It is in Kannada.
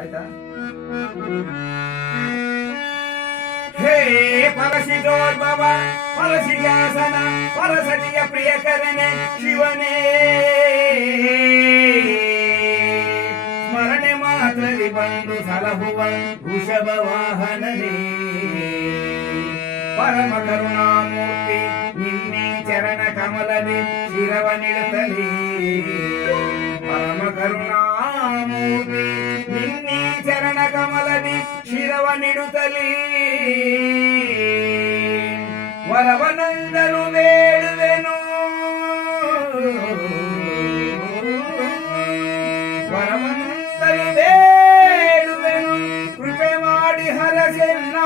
ಆಯ್ತಾ? ಹೇ ಪರಶಿದೋದ್ಭವ ಪರಶಿಗಾಸನ ಪರಸತಿಯ ಪ್ರಿಯಕರನೆ ಶಿವನೇ, ಸ್ಮರಣೆ ಮಾತ್ರದಿ ಬಂದು ಸಲಹುವ ವೃಷಭ ವಾಹನನೇ, ಪರಮ ಕರುಣಾಮೂರ್ತಿ ನಿನ್ನೆ ಚರಣ ಕಮಲನೆ ಶಿರವ ನಿಡುತ್ತಲೇ, ಪರಮ ಕರುಣಾಮೂರ್ತಿ ನಿನ್ನೆ ಚರಣ ಕಮಲನೆ ಶಿರವ ನಿಡುತ್ತಲೇ, ವರವನಂದರು ಬೇಡುವೆನು, ವರವನಂದರು ಬೇಡುವೆನು, ಕೃಪೆ ಮಾಡಿ ಹರಸೆನ್ನ